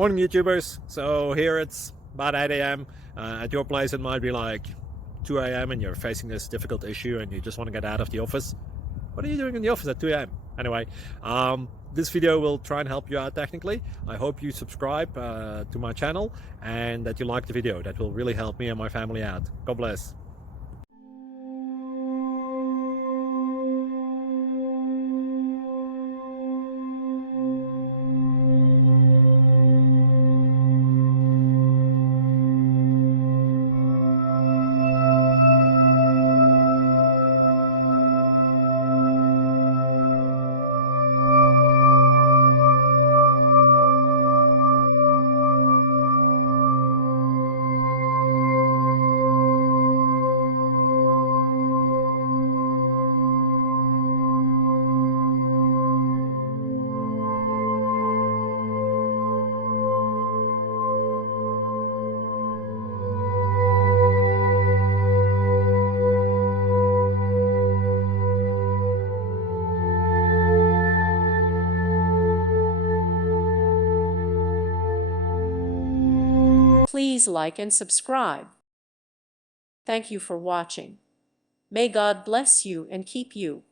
Morning, YouTubers. So here it's about 8 a.m. At your place, it might be like 2 a.m. and you're facing this difficult issue and you just want to get out of the office. What are you doing in the office at 2 a.m.? Anyway, this video will try and help you out technically. I hope you subscribe to my channel and that you like the video. That will really help me and my family out. God bless. Please like and subscribe. Thank you for watching. May God bless you and keep you.